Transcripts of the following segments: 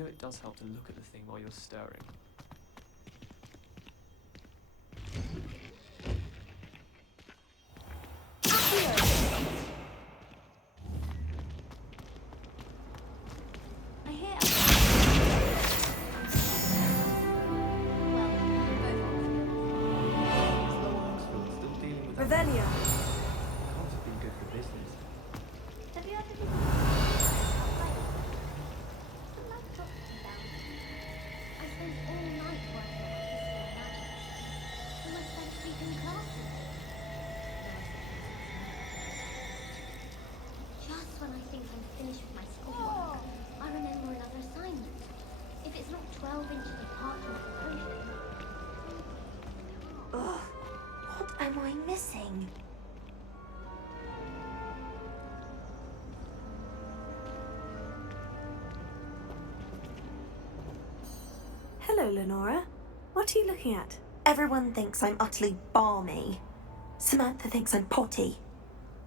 know it does help to look at the thing while you're stirring. Am I missing? Hello, Lenora. What are you looking at? Everyone thinks I'm utterly balmy. Samantha thinks I'm potty.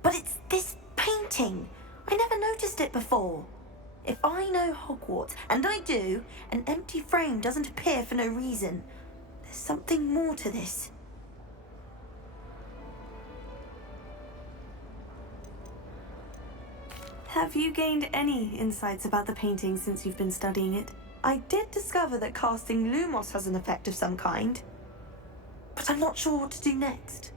But it's this painting. I never noticed it before. If I know Hogwarts, and I do, an empty frame doesn't appear for no reason. There's something more to this. Have you gained any insights about the painting since you've been studying it? I did discover that casting Lumos has an effect of some kind, but I'm not sure what to do next.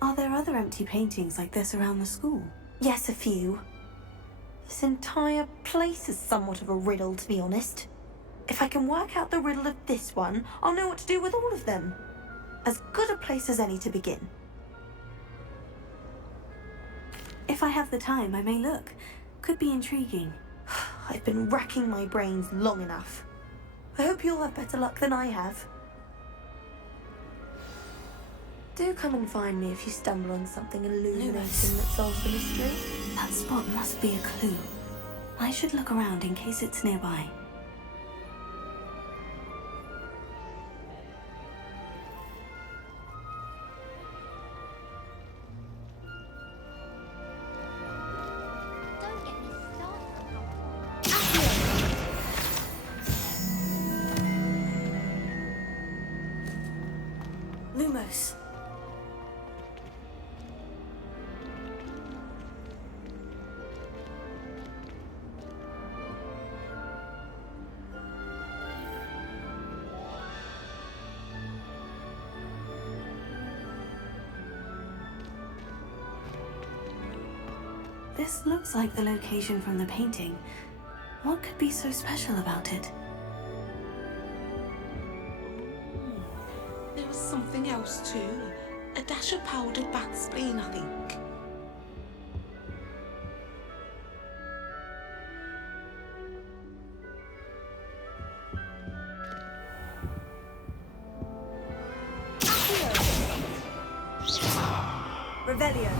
Are there other empty paintings like this around the school? Yes, a few. This entire place is somewhat of a riddle, to be honest. If I can work out the riddle of this one, I'll know what to do with all of them. As good a place as any to begin. If I have the time, I may look. Could be intriguing. I've been racking my brains long enough. I hope you'll have better luck than I have. Do come and find me if you stumble on something illuminating that solves the mystery. That spot must be a clue. I should look around in case it's nearby. Lumos. This looks like the location from the painting. What could be so special about it? There was something else too. A dash of powdered bat spleen, I think. Revelio.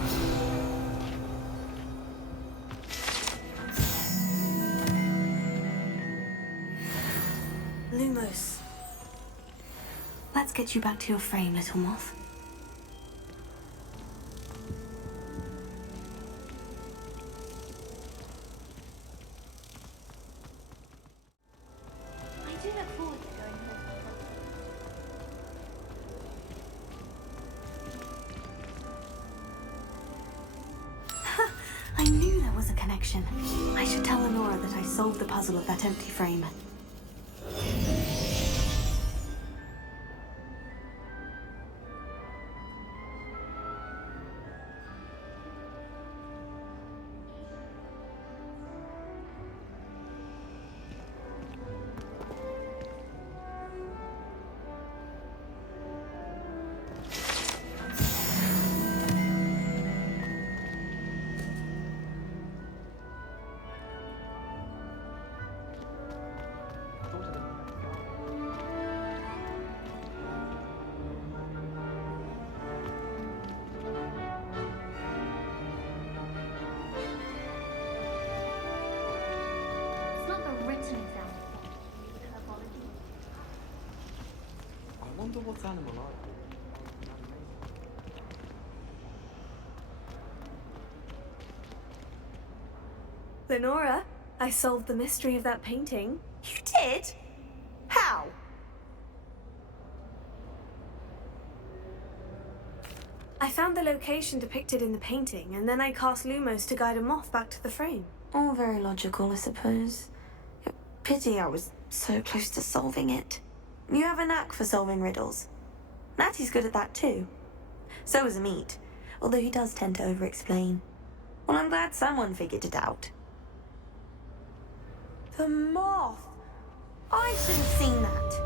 Lumos. Let's get you back to your frame, little moth. I do look forward to going home. I knew there was a connection. I should tell Lenora that I solved the puzzle of that empty frame. It's not the written example. I wonder what animal are they? Lenora, I solved the mystery of that painting. You did? How? I found the location depicted in the painting, and then I cast Lumos to guide a moth back to the frame. All very logical, I suppose. Pity I was so close to solving it. You have a knack for solving riddles. Natty's good at that too. So is Amit, although he does tend to over-explain. Well, I'm glad someone figured it out. The moth! I should have seen that.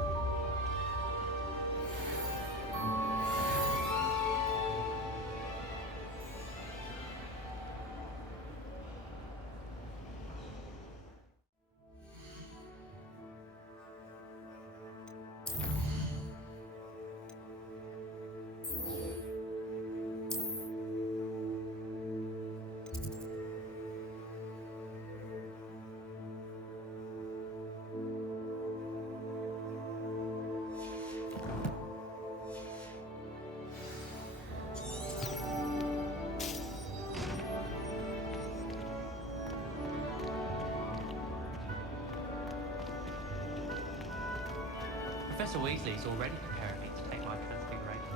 Professor Weasley's already preparing me to take my Transfiguration.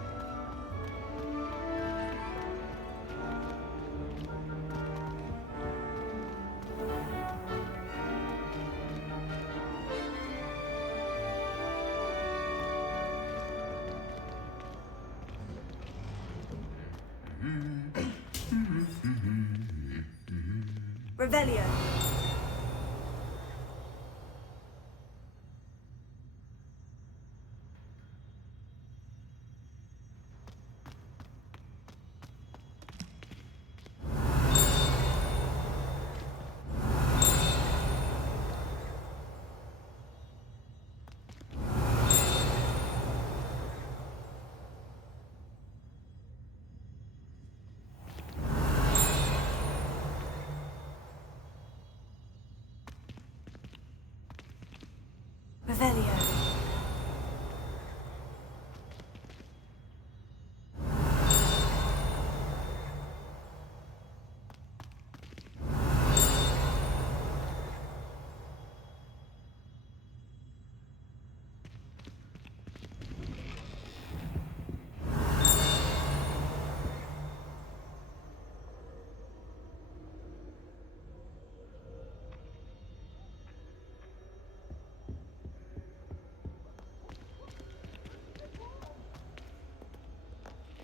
Revelio. Revelio.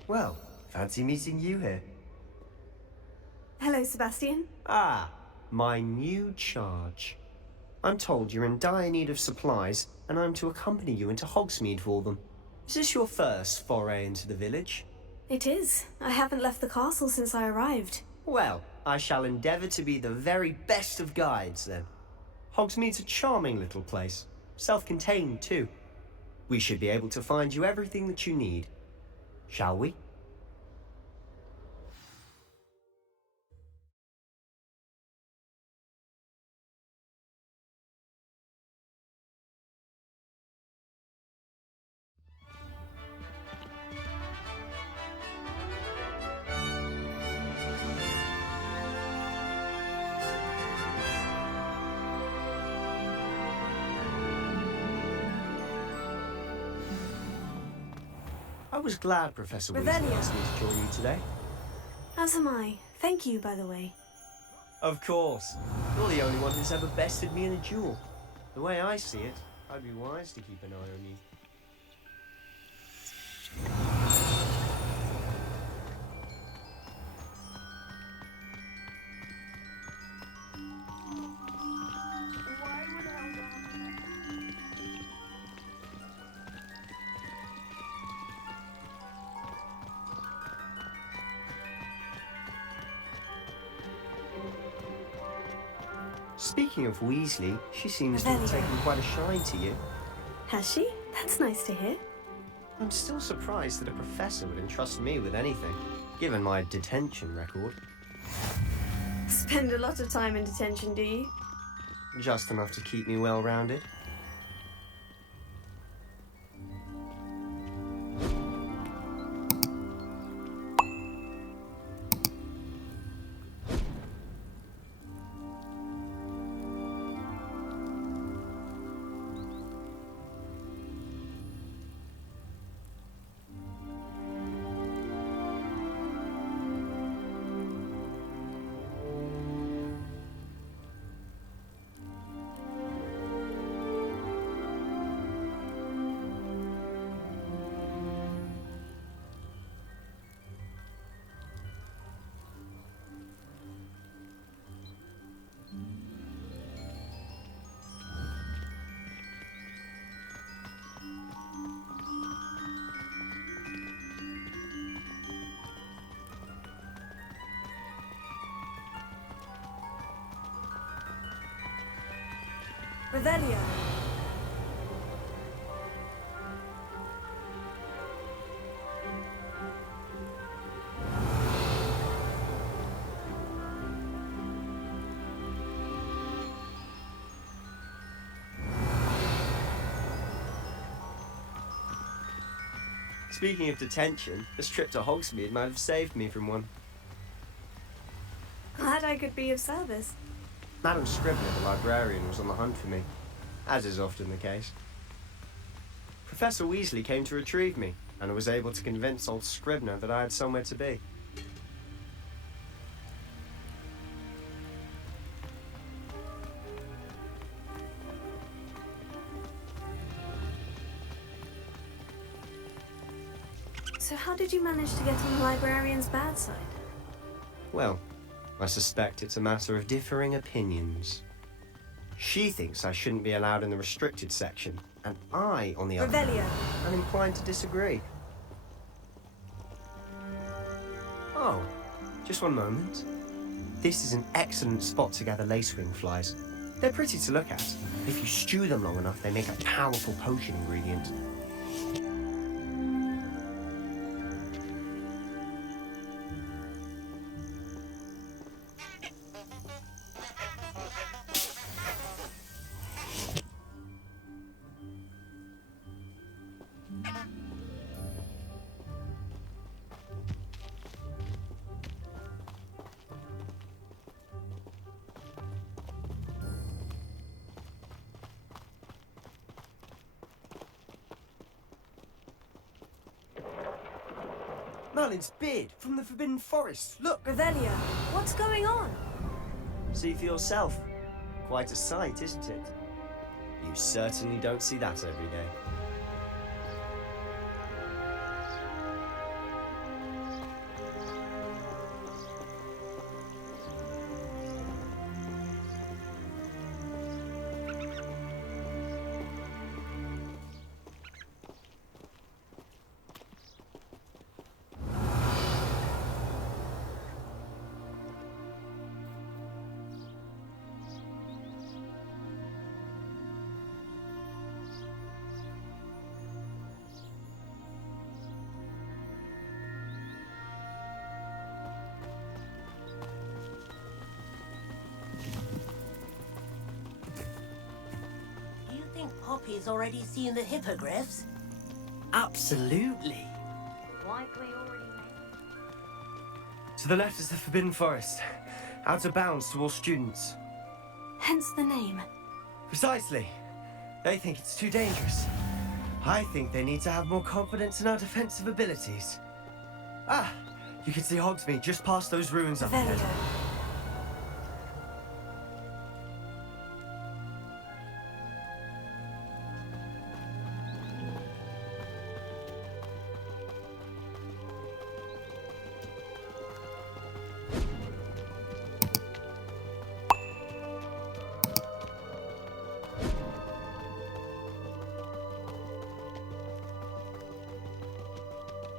Well, fancy meeting you here. Hello, Sebastian. Ah, my new charge. I'm told you're in dire need of supplies, and I'm to accompany you into Hogsmeade for them. Is this your first foray into the village? It is. I haven't left the castle since I arrived. Well, I shall endeavour to be the very best of guides, then. Hogsmeade's a charming little place. Self-contained, too. We should be able to find you everything that you need. Shall we? I was glad Professor Weasley Revelio. asked me to join you today. As am I. Thank you, by the way. Of course. You're the only one who's ever bested me in a duel. The way I see it, I'd be wise to keep an eye on you. Speaking of Weasley, she seems to have taken quite a shine to you. Has she? That's nice to hear. I'm still surprised that a professor would entrust me with anything, given my detention record. Spend a lot of time in detention, do you? Just enough to keep me well-rounded. Revelio. Speaking of detention, this trip to Hogsmeade might have saved me from one. Glad I could be of service. Madam Scribner, the librarian, was on the hunt for me, as is often the case. Professor Weasley came to retrieve me, and I was able to convince old Scribner that I had somewhere to be. So how did you manage to get on the librarian's bad side? Well, I suspect it's a matter of differing opinions. She thinks I shouldn't be allowed in the restricted section, and I, on the other hand, Revelio. am inclined to disagree. Oh, just one moment. This is an excellent spot to gather lacewing flies. They're pretty to look at. If you stew them long enough, they make a powerful potion ingredient. Merlin's beard from the Forbidden Forest. Look! Revelio. What's going on? See for yourself. Quite a sight, isn't it? You certainly don't see that every day. Poppy's already seen the hippogriffs? Absolutely. Likely already made. To the left is the Forbidden Forest. Out of bounds to all students. Hence the name. Precisely. They think it's too dangerous. I think they need to have more confidence in our defensive abilities. Ah, you can see Hogsmeade just past those ruins up ahead. Revelio.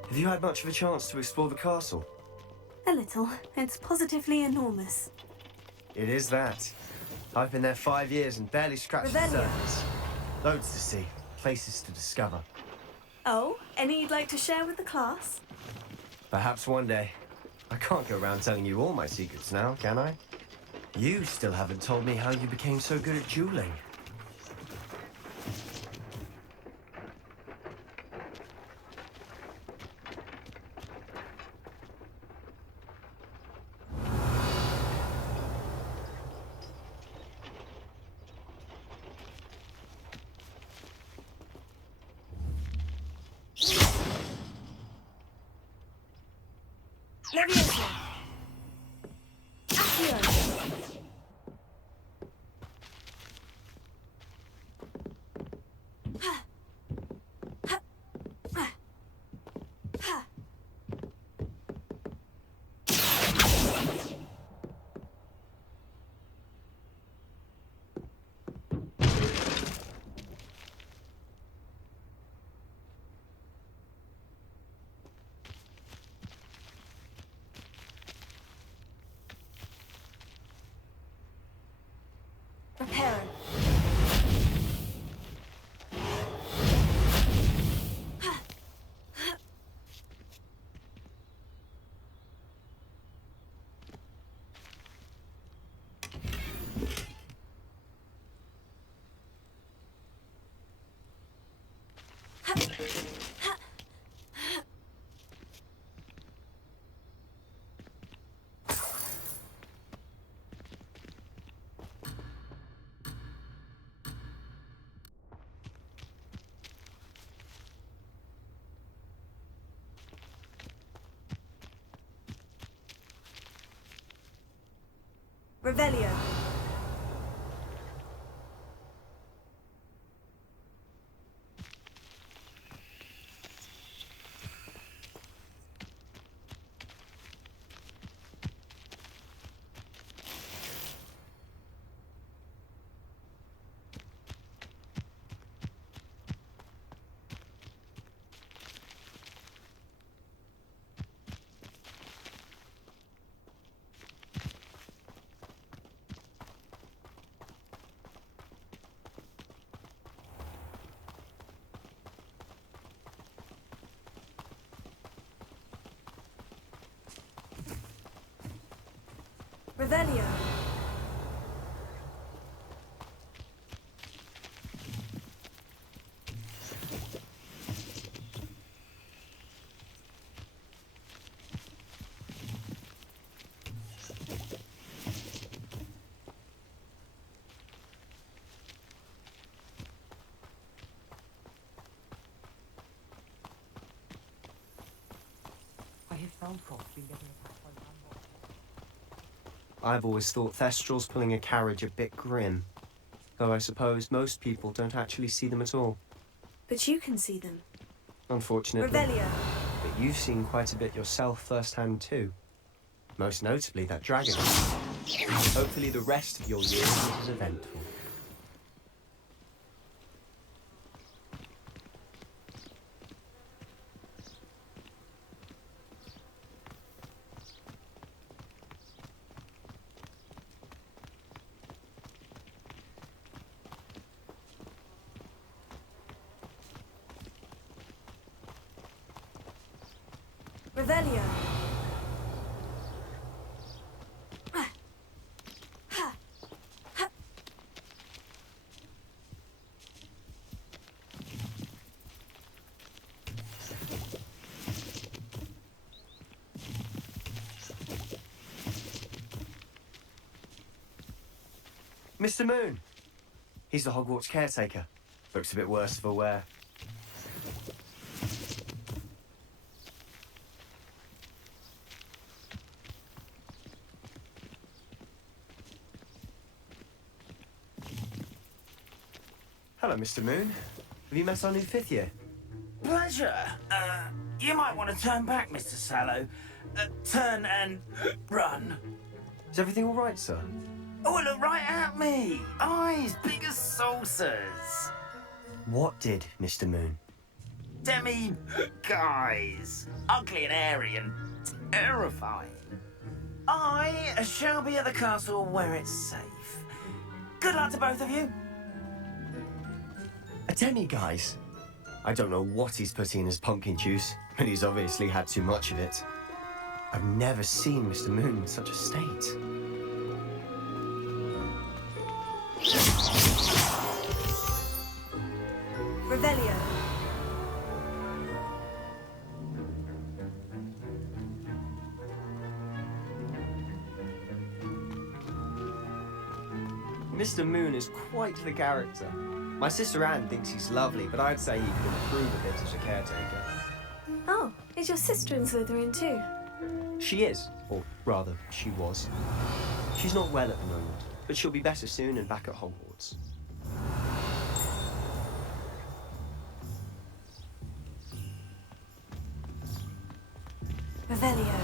Have you had much of a chance to explore the castle? A little. It's positively enormous. It is that. I've been there 5 years and barely scratched the Revelio. surface. Loads to see, places to discover. Oh, any you'd like to share with the class? Perhaps one day. I can't go around telling you all my secrets now, can I? You still haven't told me how you became so good at dueling. Leviosa. Accio. Reparo. Revelio. Revelio. I have found props been getting attacked by Ranrok. I've always thought Thestrals pulling a carriage a bit grim. Though I suppose most people don't actually see them at all. But you can see them. Unfortunately. Revelio. But you've seen quite a bit yourself firsthand too. Most notably that dragon. Hopefully the rest of your year isn't as eventful. Revelio. Mr. Moon! He's the Hogwarts caretaker. Looks a bit worse for wear. Hello, Mr. Moon. Have you met our new fifth year? Pleasure. You might want to turn back, Mr. Sallow. Turn and run. Is everything all right, sir? Oh, look right at me. Eyes big as saucers. What did, Mr. Moon? Demiguise. Ugly and airy and terrifying. I shall be at the castle where it's safe. Good luck to both of you. A Demiguise? I don't know what he's putting in his pumpkin juice, but he's obviously had too much of it. I've never seen Mr. Moon in such a state. Revelio. Mr. Moon is quite the character. My sister Anne thinks he's lovely, but I'd say he could improve a bit as a caretaker. Oh, is your sister in Slytherin too? She is, or rather, she was. She's not well at the moment, but she'll be better soon and back at Hogwarts. Revelio.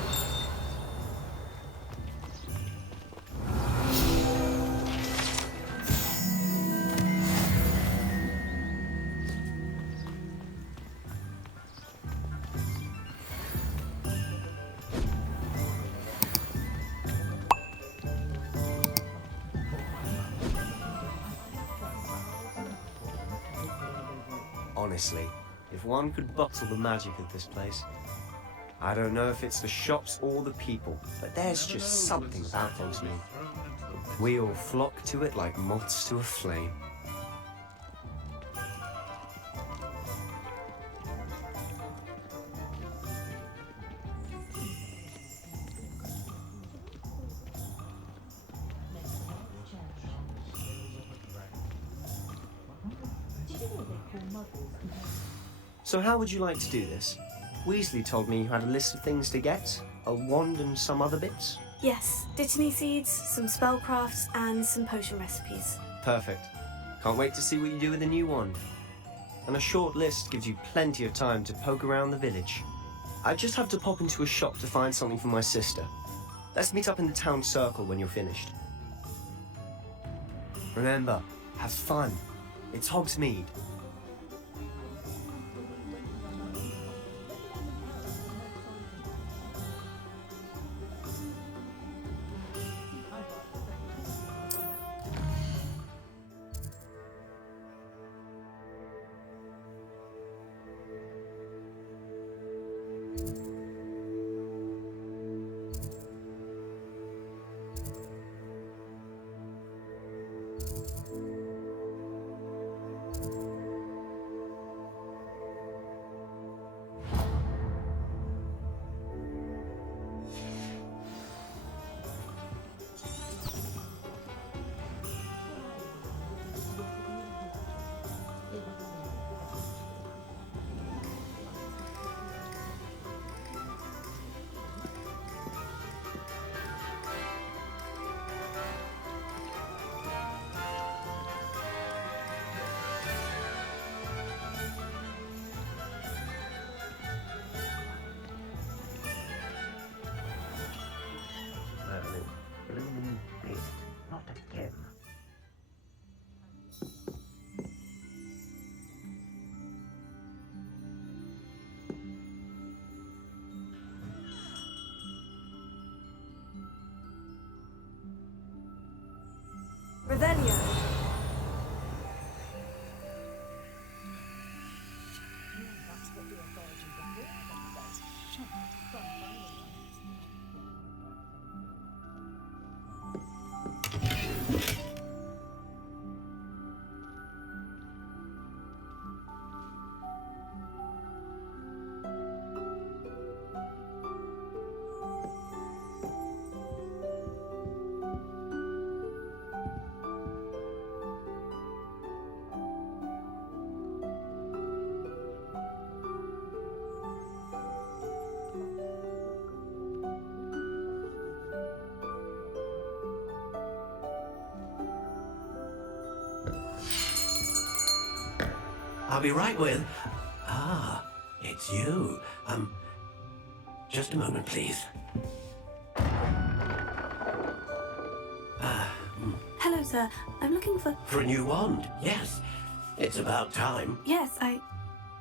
Honestly, if one could bottle the magic of this place, I don't know if it's the shops or the people, but there's just something about Hogsmeade. We all flock to it like moths to a flame. So how would you like to do this? Weasley told me you had a list of things to get, a wand and some other bits. Yes, dittany seeds, some spellcrafts, and some potion recipes. Perfect. Can't wait to see what you do with the new wand. And a short list gives you plenty of time to poke around the village. I just have to pop into a shop to find something for my sister. Let's meet up in the town circle when you're finished. Remember, have fun. It's Hogsmeade. Not again. Revelio. I'll be right with... Ah, it's you. Just a moment, please. Hello, sir. I'm looking for... For a new wand, yes. It's about time. Yes,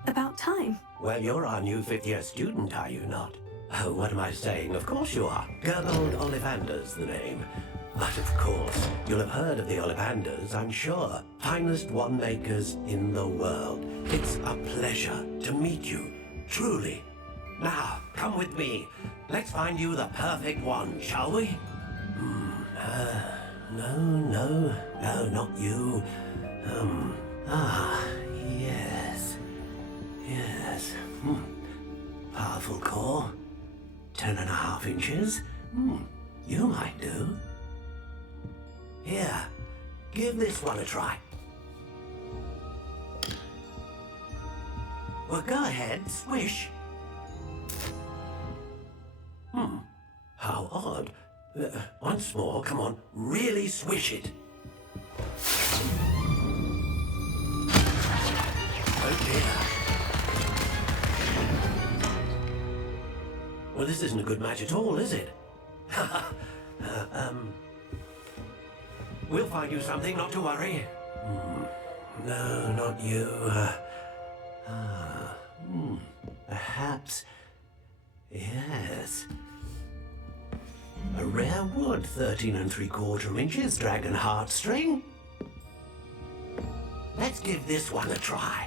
about time. Well, you're our new fifth-year student, are you not? Oh, what am I saying? Of course you are. Gerbold Ollivanders, the name. But of course, you'll have heard of the Ollivanders, I'm sure. Finest wand makers in the world. It's a pleasure to meet you, truly. Now, come with me. Let's find you the perfect wand, shall we? No, not you. Yes. Powerful core. 10.5 inches. You might do. Here, give this one a try. Well, go ahead, swish. How odd. Once more, come on, really swish it. Oh dear. Well, this isn't a good match at all, is it? We'll find you something, not to worry. No, not you. Perhaps... Yes. A rare wood, 13 3/4 inches, dragon heartstring. Let's give this one a try.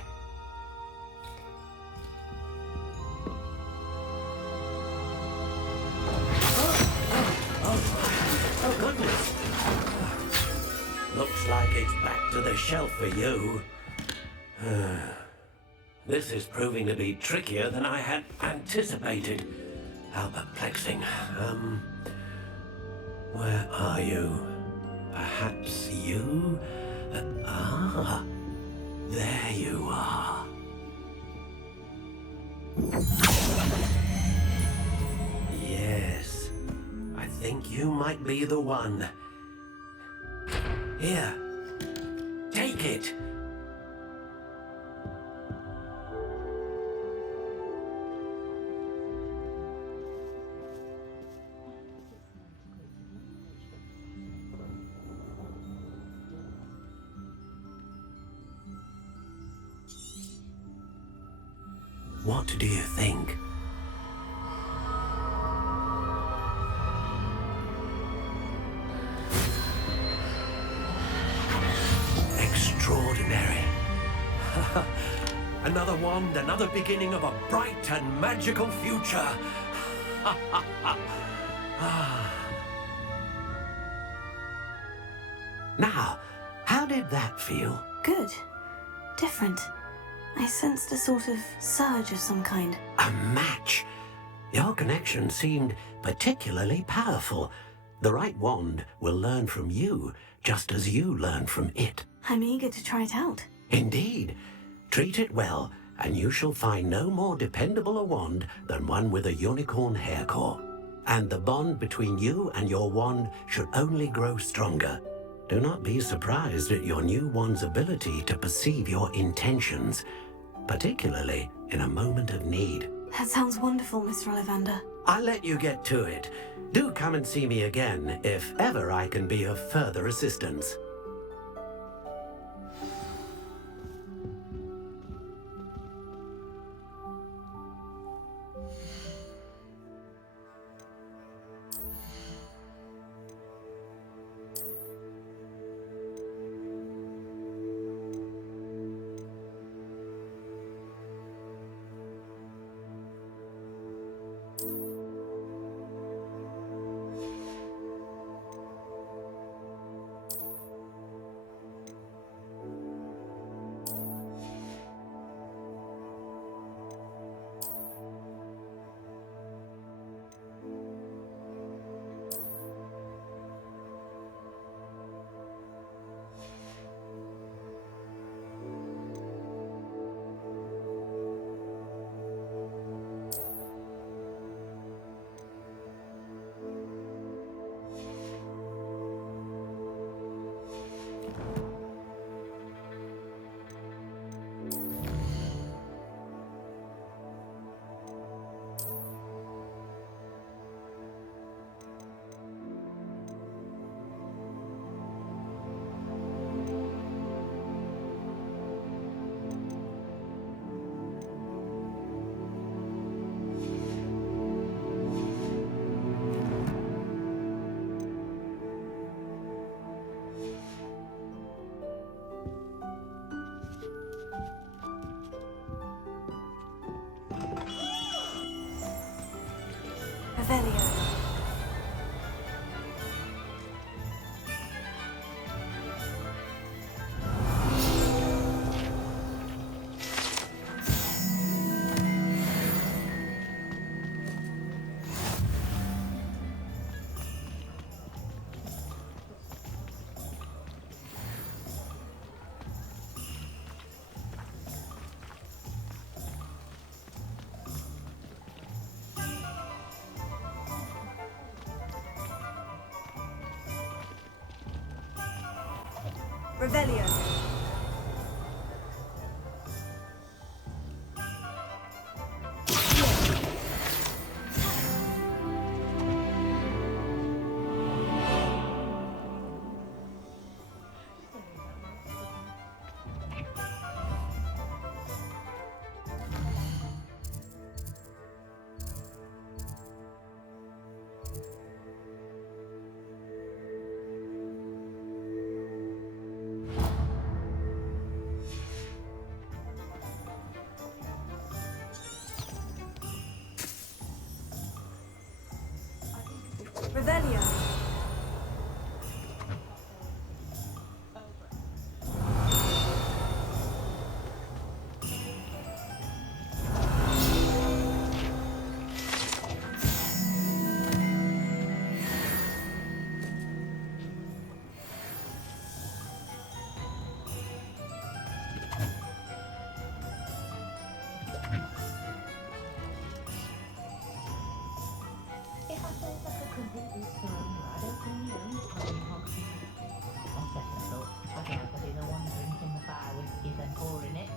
Oh, goodness. Looks like it's back to the shelf for you. This is proving to be trickier than I had anticipated. How perplexing. Where are you? Perhaps you? There you are. Yes, I think you might be the one. Here, take it. What do you think? Extraordinary. Another wand, another beginning of a bright and magical future. Now, how did that feel? Good. Different. I sensed a sort of surge of some kind. A match. Your connection seemed particularly powerful. The right wand will learn from you, just as you learn from it. I'm eager to try it out. Indeed. Treat it well, and you shall find no more dependable a wand than one with a unicorn hair core. And the bond between you and your wand should only grow stronger. Do not be surprised at your new wand's ability to perceive your intentions, particularly in a moment of need. That sounds wonderful, Mr. Ollivander. I'll let you get to it. Do come and see me again if ever I can be of further assistance. Revelio. Revelio. more in it.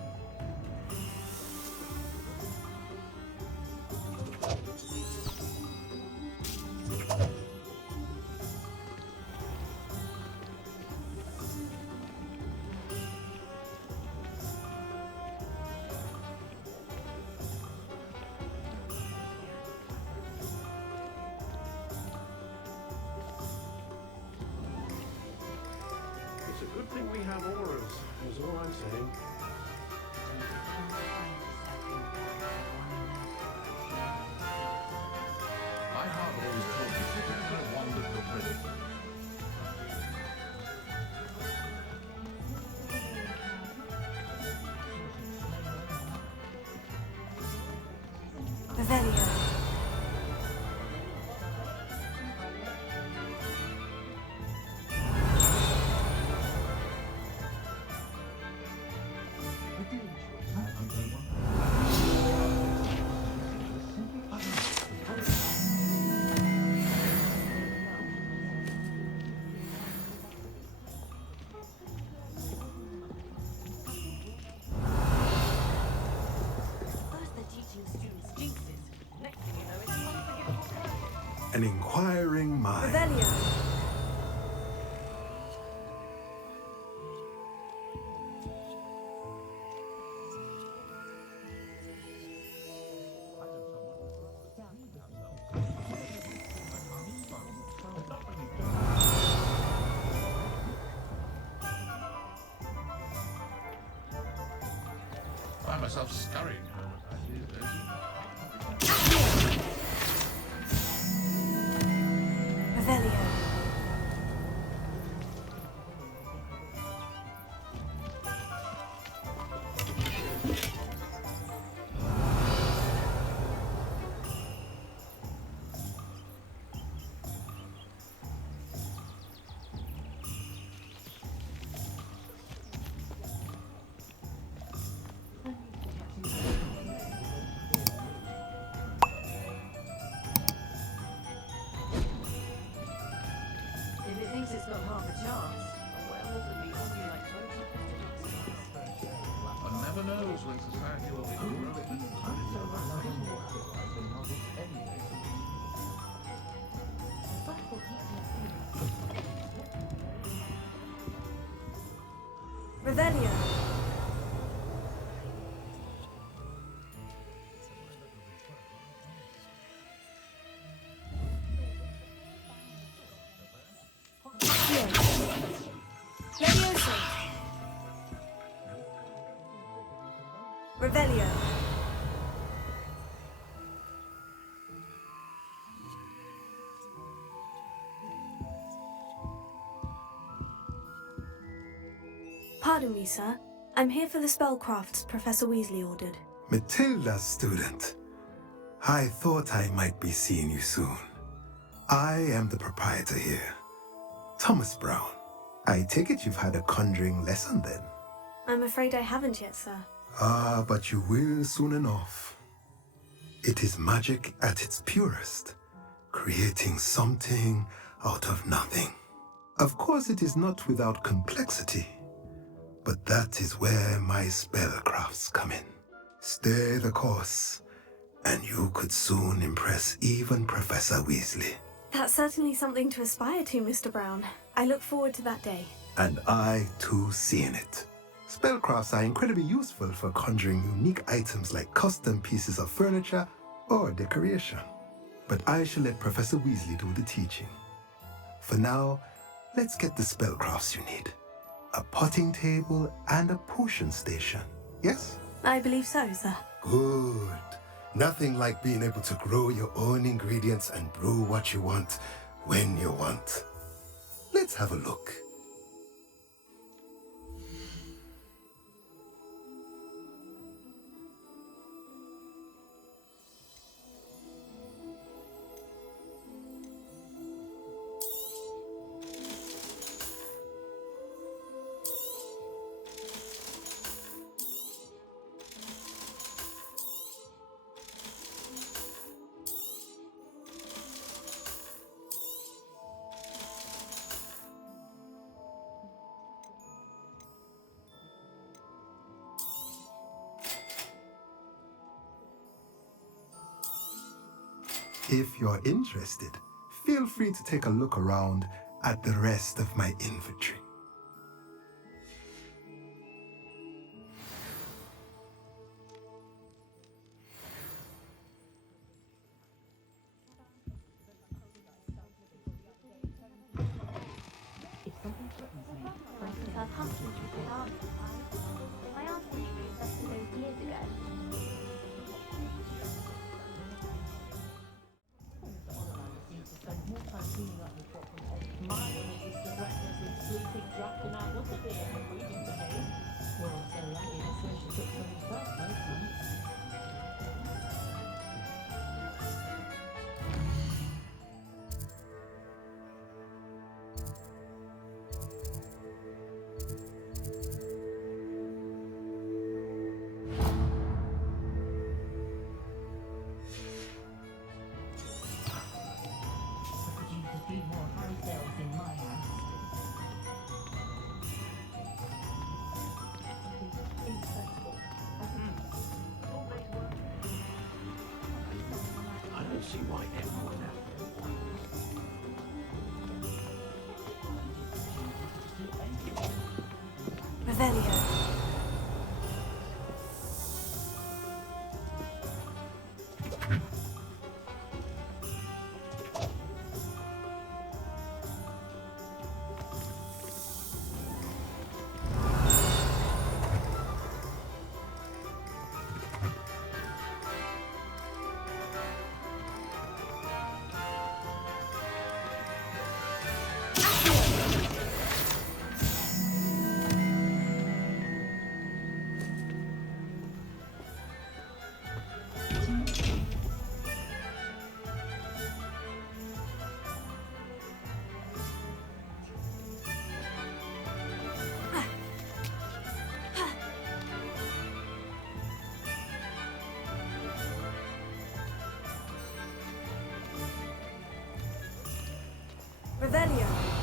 It's a good thing we have auras, is all I'm saying. My heart always told me that it was a wonderful present. Revelio. First they're teaching students jinxes. Next thing you know, it's an unforgivable. An inquiring mind. Revelio. Find myself scurrying home at Revelio. If it thinks it's got half a chance, a werewolf would be only like 20 One never knows when society will be growing. Revelio. Leviosa. Revelio. Pardon me, sir. I'm here for the spellcrafts Professor Weasley ordered. Matilda's student. I thought I might be seeing you soon. I am the proprietor here, Thomas Brown. I take it you've had a conjuring lesson then? I'm afraid I haven't yet, sir. Ah, but you will soon enough. It is magic at its purest, creating something out of nothing. Of course, it is not without complexity, but that is where my spellcrafts come in. Stay the course, and you could soon impress even Professor Weasley. That's certainly something to aspire to, Mr. Brown. I look forward to that day. And I, too, seeing it. Spellcrafts are incredibly useful for conjuring unique items like custom pieces of furniture or decoration. But I shall let Professor Weasley do the teaching. For now, let's get the spellcrafts you need. A potting table and a potion station, yes? I believe so, sir. Good. Nothing like being able to grow your own ingredients and brew what you want when you want. Let's have a look. If you're interested, feel free to take a look around at the rest of my inventory. See why everyone Revelio. Revelio.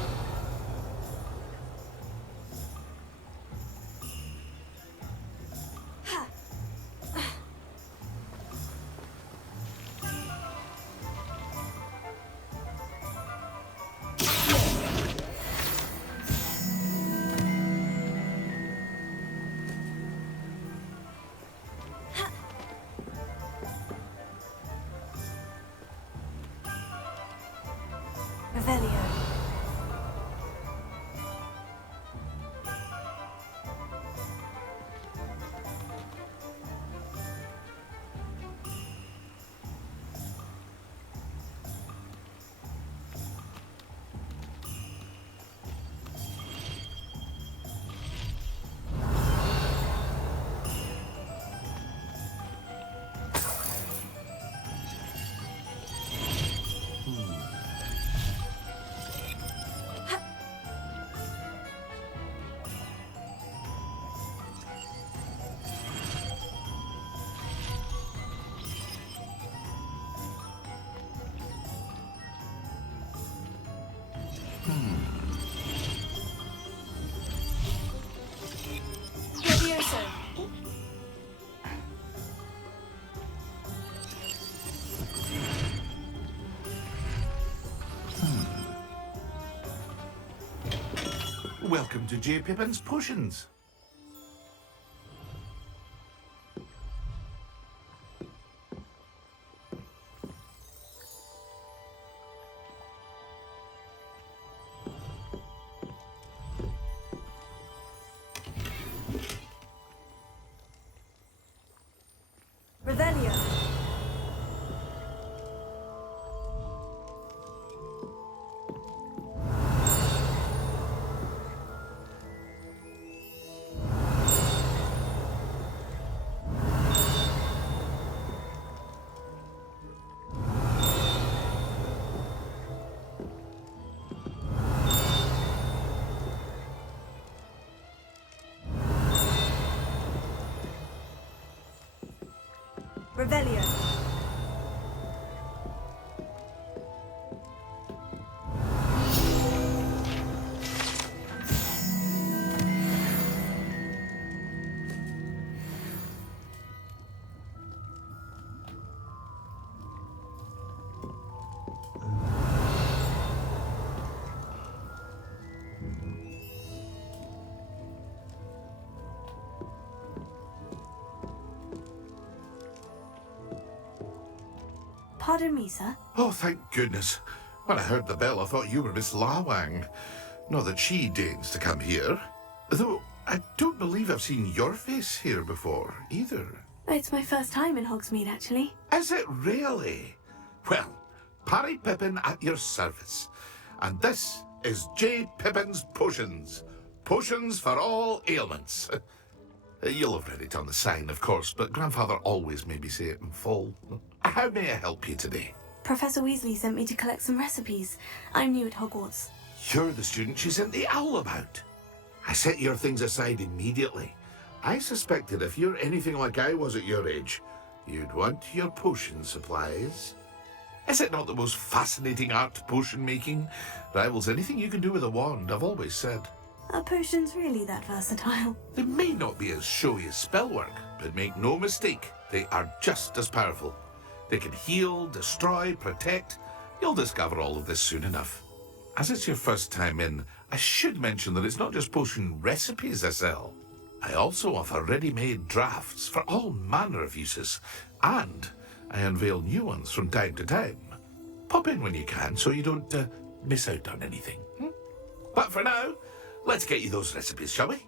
Revelio. Levioso. Welcome to J. Pippin's Potions. Revelio. Revelio. Pardon me, sir. Oh, thank goodness. When I heard the bell, I thought you were Miss Lawang. Not that she deigns to come here. Though I don't believe I've seen your face here before, either. It's my first time in Hogsmeade, actually. Is it really? Well, Parry Pippin at your service. And this is J. Pippin's Potions. Potions for all ailments. You'll have read it on the sign, of course, but Grandfather always made me say it in full. How may I help you today? Professor Weasley sent me to collect some recipes. I'm new at Hogwarts. You're the student she sent the owl about. I set your things aside immediately. I suspected if you're anything like I was at your age, you'd want your potion supplies. Is it not the most fascinating art, potion making? Rivals anything you can do with a wand, I've always said. Are potions really that versatile? They may not be as showy as spellwork, but make no mistake, they are just as powerful. They can heal, destroy, protect. You'll discover all of this soon enough. As it's your first time in, I should mention that it's not just potion recipes I sell. I also offer ready-made drafts for all manner of uses, and I unveil new ones from time to time. Pop in when you can so you don't miss out on anything. But for now, let's get you those recipes, shall we?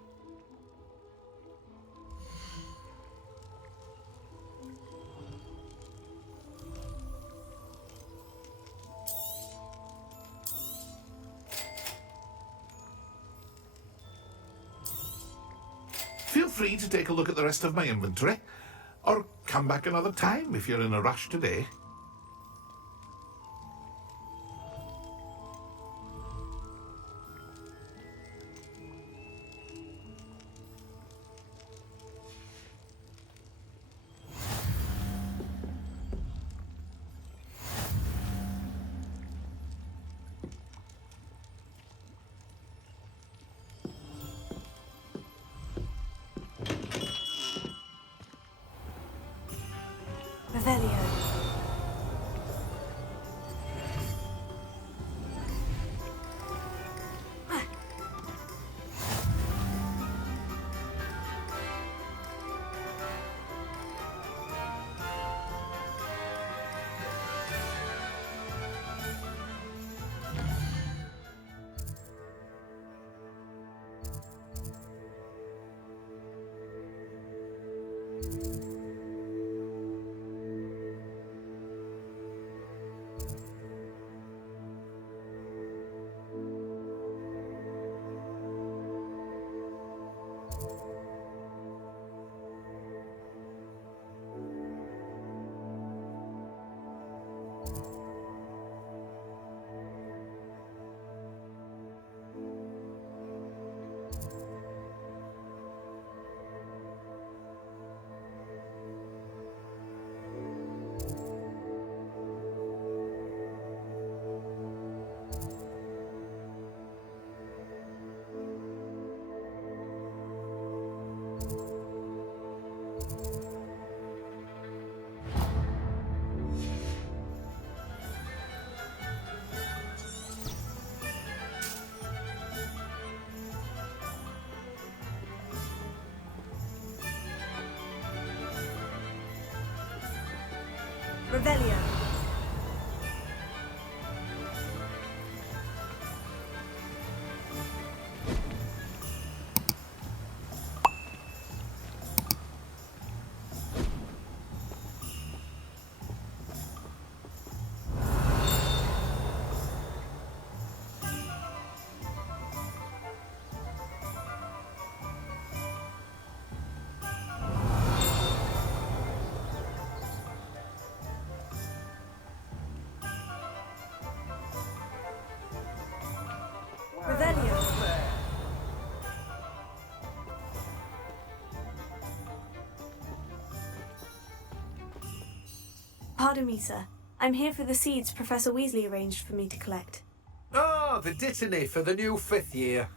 Feel free to take a look at the rest of my inventory, or come back another time if you're in a rush today. Revelio. Revelio. Revelio. Pardon me, sir. I'm here for the seeds Professor Weasley arranged for me to collect. Oh, the dittany for the new 5th year.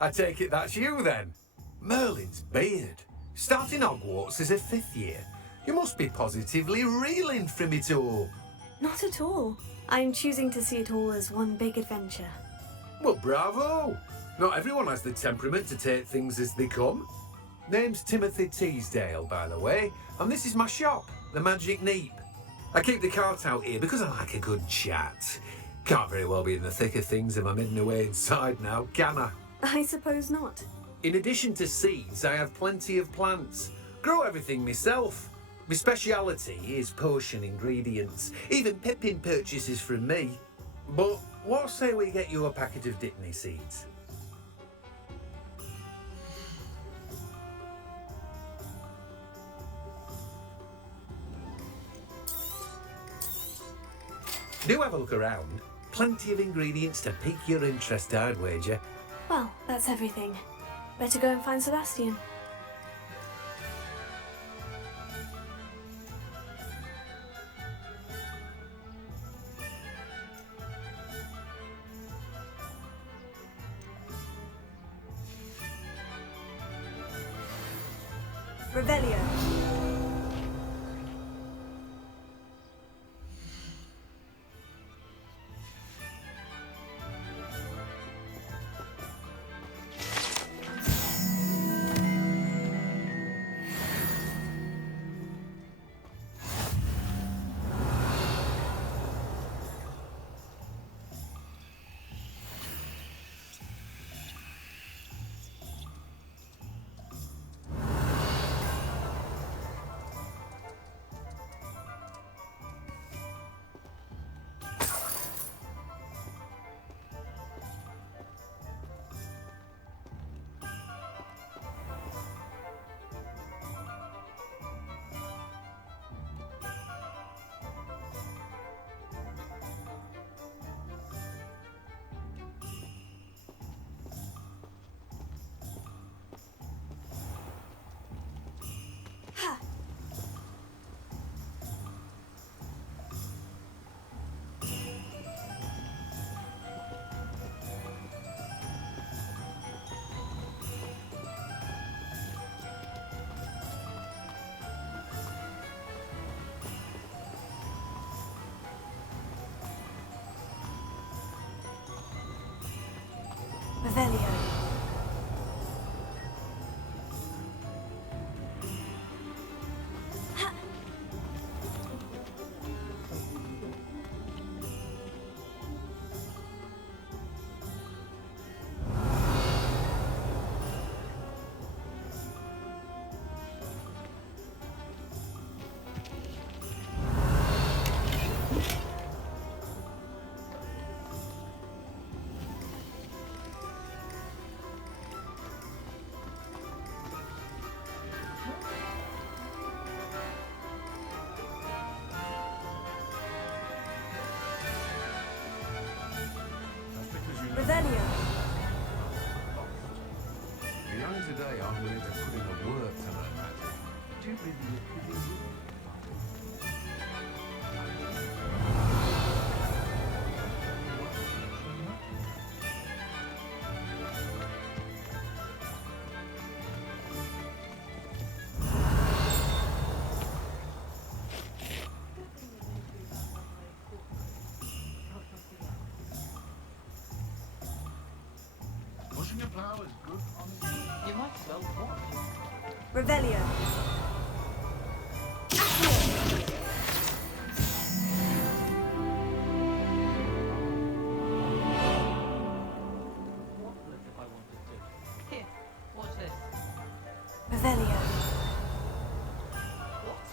I take it that's you then. Merlin's beard. Starting Hogwarts as a 5th year. You must be positively reeling from it all. Not at all. I'm choosing to see it all as one big adventure. Well, bravo! Not everyone has the temperament to take things as they come. Name's Timothy Teasdale, by the way, and this is my shop, the Magic Neep. I keep the cart out here because I like a good chat. Can't very well be in the thick of things if I'm hidden away inside now, can I? I suppose not. In addition to seeds, I have plenty of plants. Grow everything myself. My speciality is potion ingredients. Even Pippin purchases from me. But what say we get you a packet of Dittany seeds? Do have a look around. Plenty of ingredients to pique your interest, I'd wager. Well, that's everything. Better go and find Sebastian. Revelio. Revelio. Revelio. The young today aren't willing to put in the work to learn magic. Too busy with putting pushing a plow is good on You might as well walk. Revelio. What would if I wanted to? Here, watch this. Revelio. What?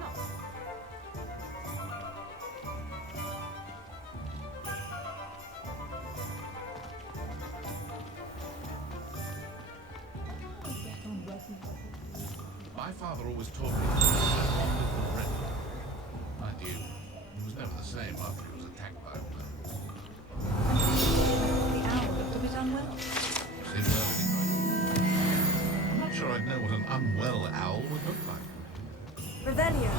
No. My father always taught me to be wonderful Ranrok. Mind you, he was never the same after he was attacked by Ollivanders. The owl looked a bit unwell. Seems perfectly fine. I'm not sure I'd know what an unwell owl would look like. Revelio.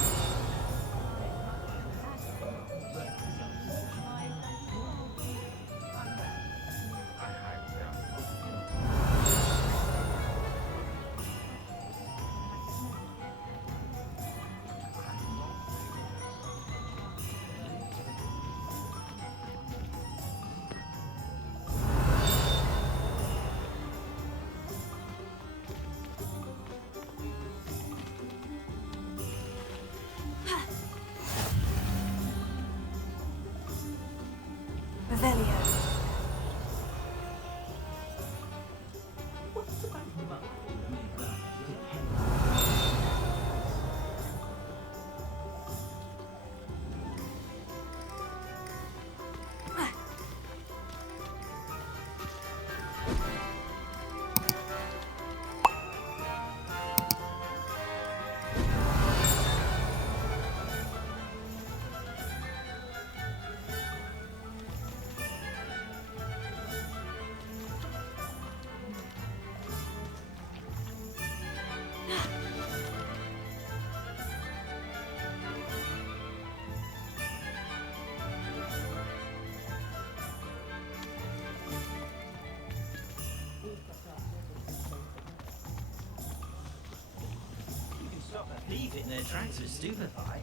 leave in their tracks would stupefy.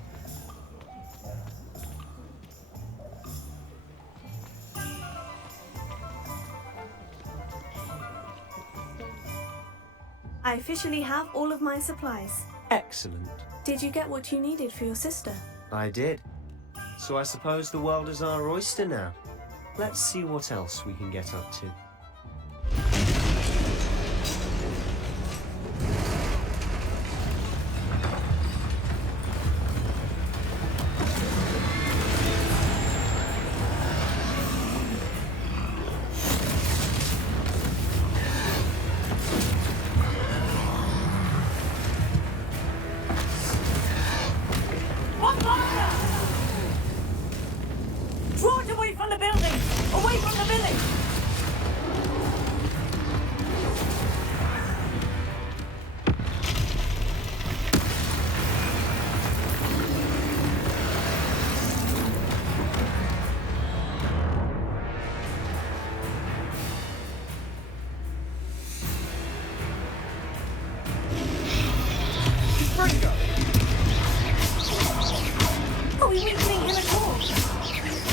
I officially have all of my supplies. Excellent. Did you get what you needed for your sister? I did. So I suppose the world is our oyster now. Let's see what else we can get up to. Draw it away from the building! Away from the village! Are we weakening him at all?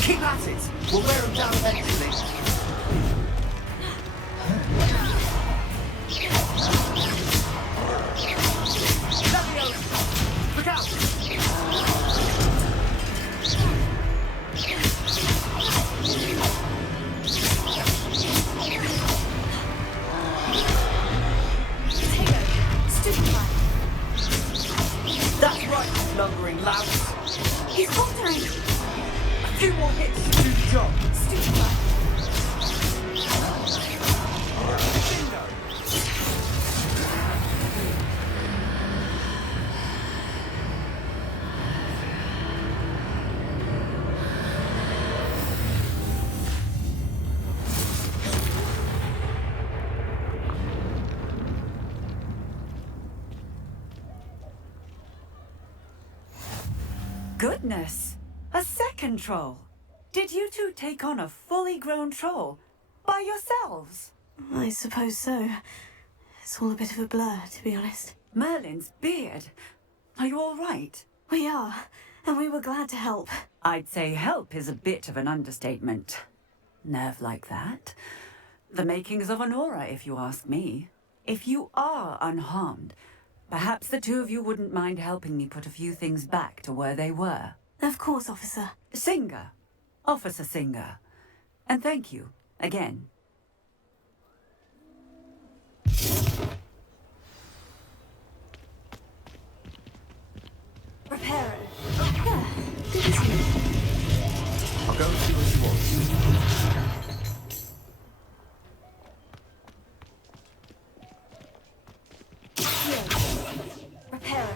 Keep at it! We'll wear him down eventually. Look out! That's right, lumbering lads. He's faltering. A few more hits to do the job. Goodness! A second troll! Did you two take on a fully grown troll? By yourselves? I suppose so. It's all a bit of a blur, to be honest. Merlin's beard. Are you all right? We are, and we were glad to help. I'd say help is a bit of an understatement. Nerve like that. The makings of an aura, if you ask me. If you are unharmed, perhaps the two of you wouldn't mind helping me put a few things back to where they were. Of course, officer. Singer. Officer Singer. And thank you, again. Reparo. Yeah, good to see you. I'll go and see what she wants. Reparo.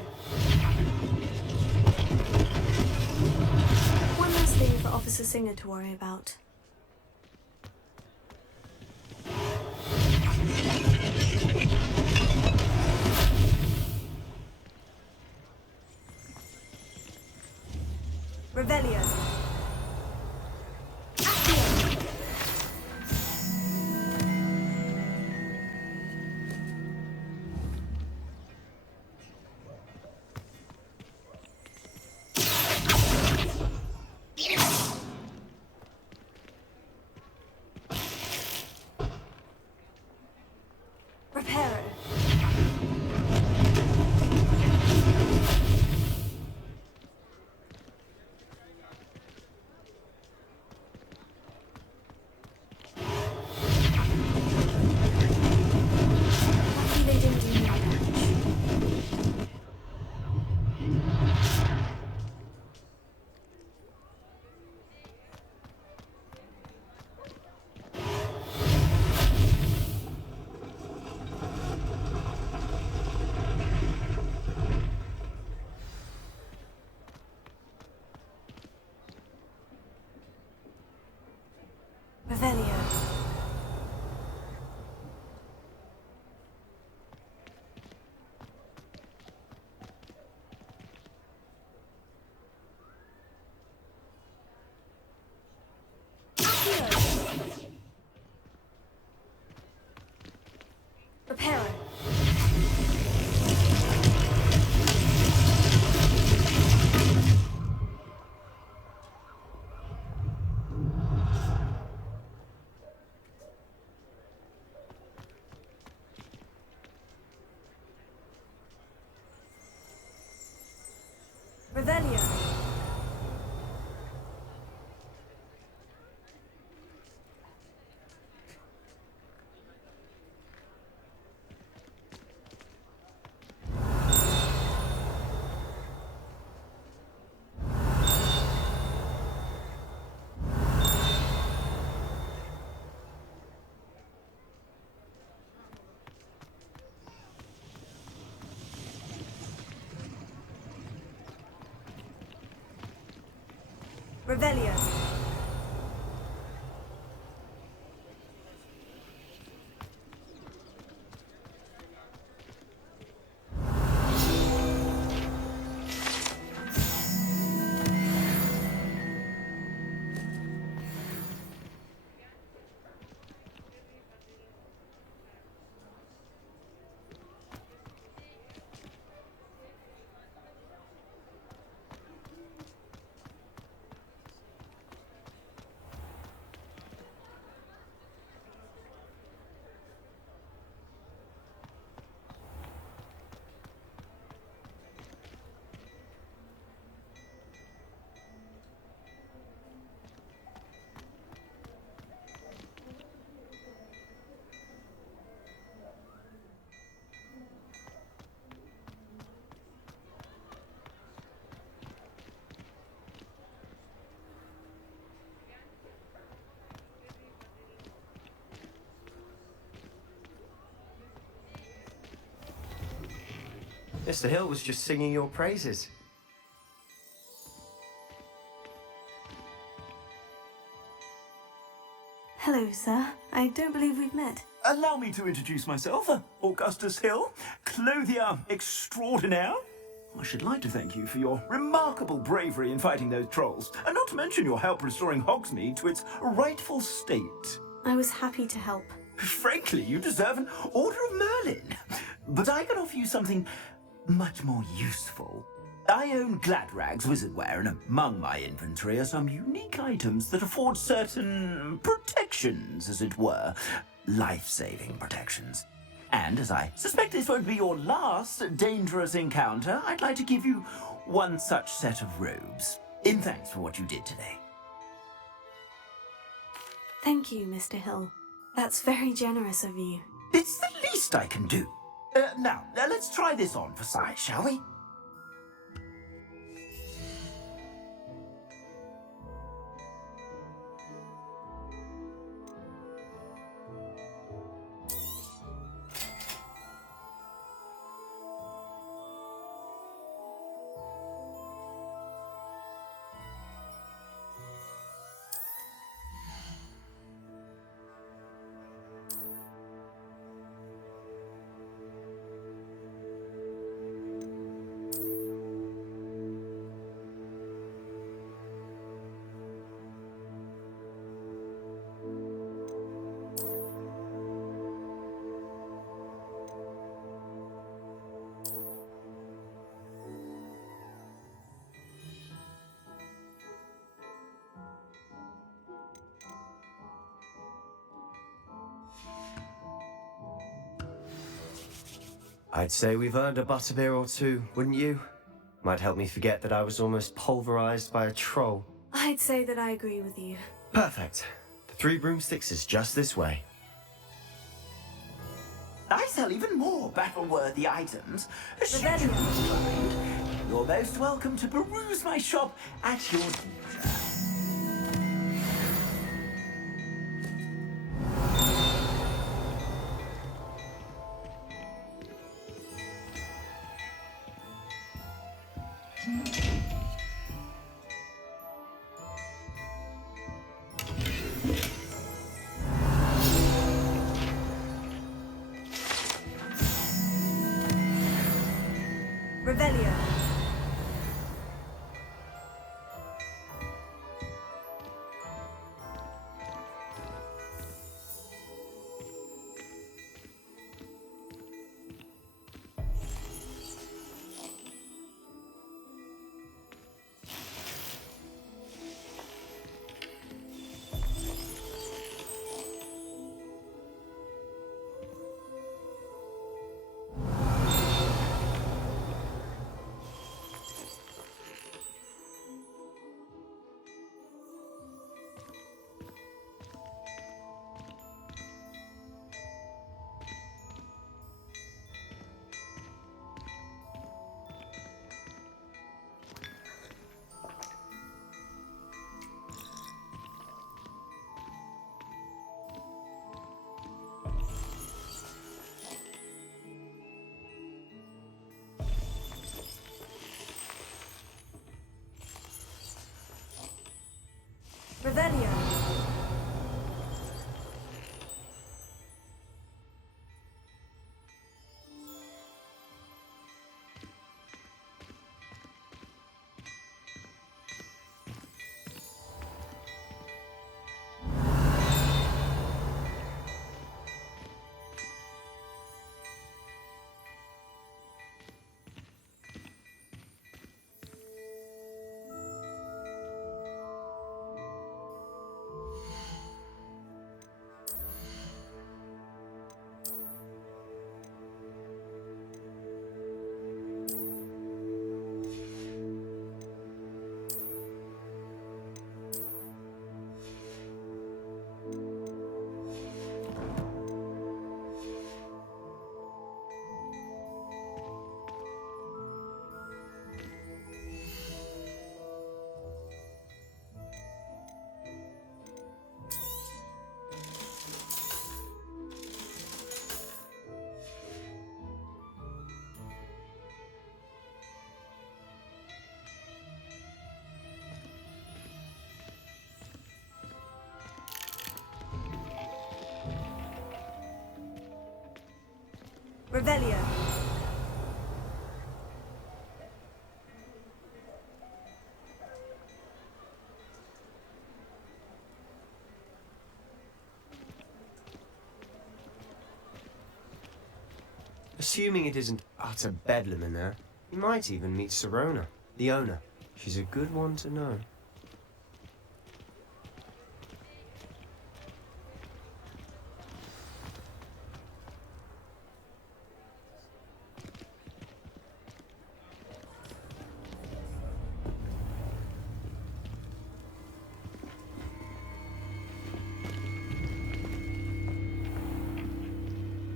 One last thing for Officer Singer to worry about. Revelio. Reparo. Revelio. Revelio. Mr. Hill was just singing your praises. Hello, sir. I don't believe we've met. Allow me to introduce myself, Augustus Hill, clothier extraordinaire. I should like to thank you for your remarkable bravery in fighting those trolls, and not to mention your help restoring Hogsmeade to its rightful state. I was happy to help. Frankly, you deserve an Order of Merlin. But I can offer you something much more useful. I own Gladrag's wizardware, and among my inventory are some unique items that afford certain protections, as it were. Life-saving protections. And as I suspect this won't be your last dangerous encounter, I'd like to give you one such set of robes, in thanks for what you did today. Thank you, Mr. Hill. That's very generous of you. It's the least I can do. Now, let's try this on for size, shall we? I'd say we've earned a butterbeer or two, wouldn't you? Might help me forget that I was almost pulverized by a troll. I'd say that I agree with you. Perfect. The Three Broomsticks is just this way. I sell even more battle-worthy items. Should you find, you're most welcome to peruse my shop at your leisure. Revelio. Revelio. Revelio. Assuming it isn't utter bedlam in there, you might even meet Serona, the owner. She's a good one to know.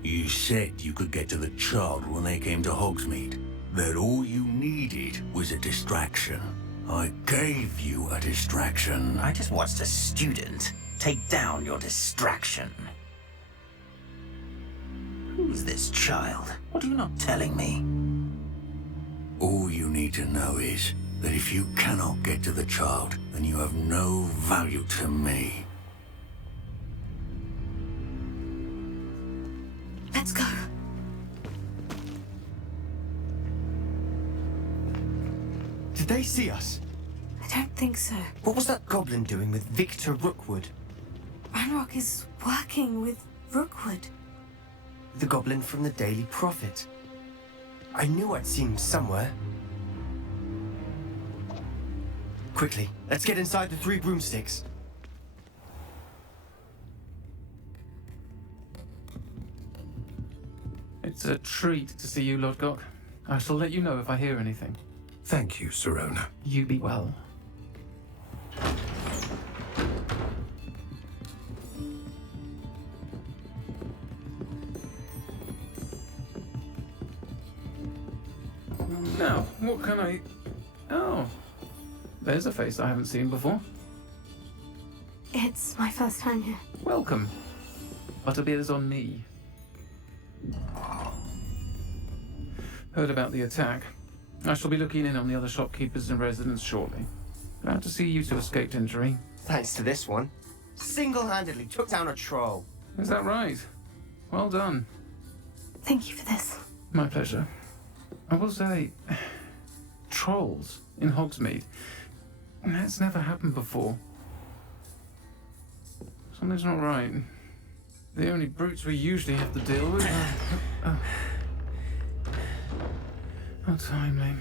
You said you could get to the child when they came to Hogsmeade. That all you needed was a distraction. I gave you a distraction. I just watched a student take down your distraction. Who's this child? What are you not telling me? All you need to know is that if you cannot get to the child, then you have no value to me. Let's go. Did they see us? I don't think so. What was that goblin doing with Victor Rookwood? Ranrok is working with Rookwood. The goblin from the Daily Prophet. I knew I'd seen him somewhere. Quickly, let's get inside the Three Broomsticks. It's a treat to see you, Lodgok. I shall let you know if I hear anything. Thank you, Serona. You be well. Now, what can I... Oh, there's a face I haven't seen before. It's my first time here. Welcome. Butterbeer's on me. Heard about the attack. I shall be looking in on the other shopkeepers and residents shortly. Glad to see you two escaped injury. Thanks to this one. Single-handedly took down a troll. Is that right? Well done. Thank you for this. My pleasure. I will say, trolls in Hogsmeade. That's never happened before. Something's not right. The only brutes we usually have to deal with are... How timely.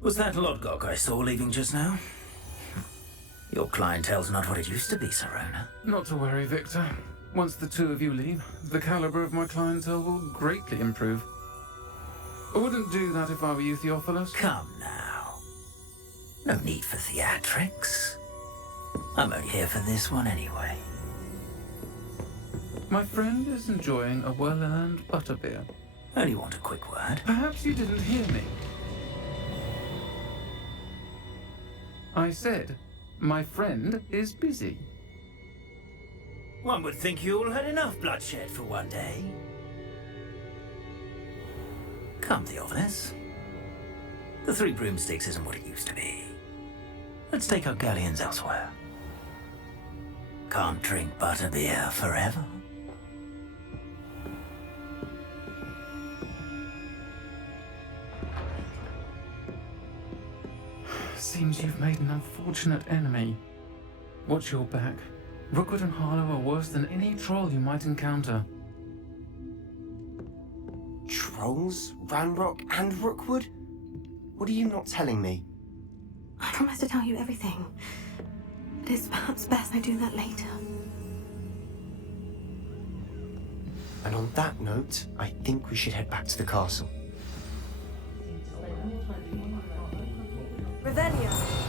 Was that Lodgok I saw leaving just now? Your clientele's not what it used to be, Serona. Not to worry, Victor. Once the two of you leave, the caliber of my clientele will greatly improve. I wouldn't do that if I were you, Theophilus. Come now. No need for theatrics. I'm only here for this one anyway. My friend is enjoying a well-earned butterbeer. Only want a quick word. Perhaps you didn't hear me. I said, my friend is busy. One would think you all had enough bloodshed for one day. Come, Theophilus. The Three Broomsticks isn't what it used to be. Let's take our galleons elsewhere. Can't drink butterbeer forever. Seems you've made an unfortunate enemy. Watch your back. Rookwood and Harlow are worse than any troll you might encounter. Trolls? Ranrok and Rookwood? What are you not telling me? I promise to tell you everything. But it's perhaps best I do that later. And on that note, I think we should head back to the castle. Revelio.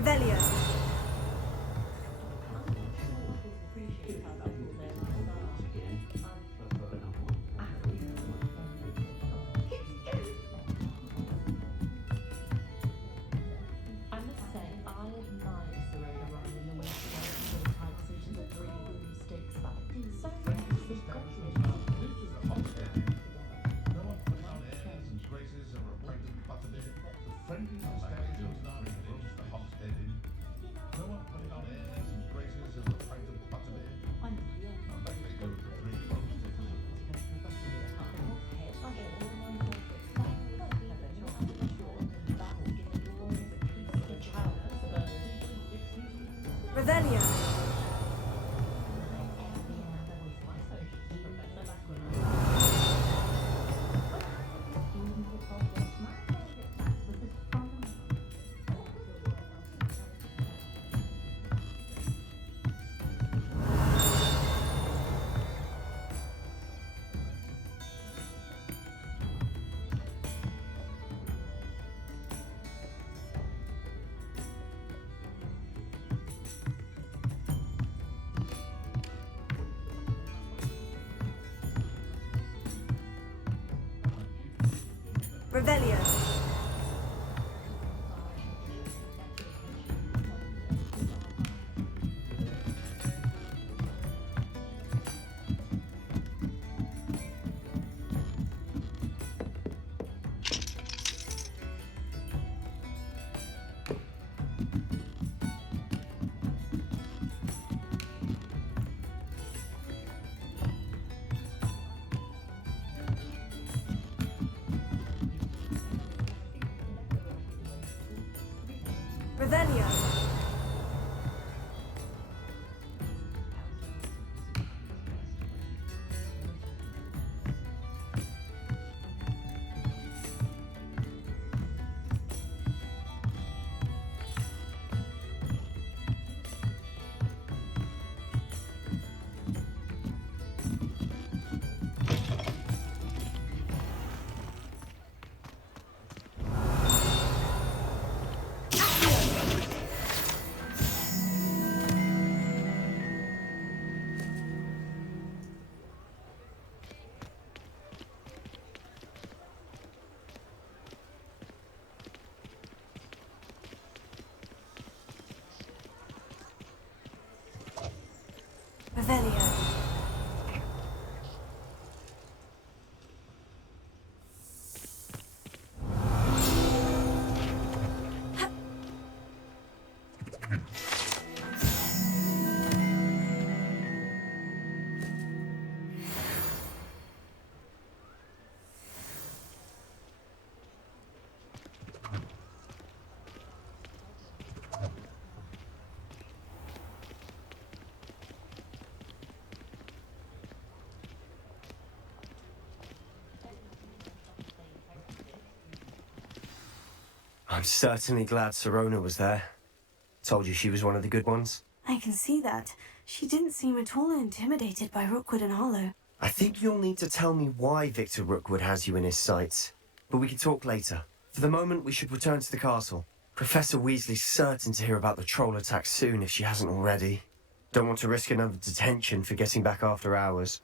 Revelio. Revelio. Revelio. Revelio. I'm certainly glad Serona was there. Told you she was one of the good ones. I can see that. She didn't seem at all intimidated by Rookwood and Harlow. I think you'll need to tell me why Victor Rookwood has you in his sights. But we can talk later. For the moment, we should return to the castle. Professor Weasley's certain to hear about the troll attack soon if she hasn't already. Don't want to risk another detention for getting back after hours.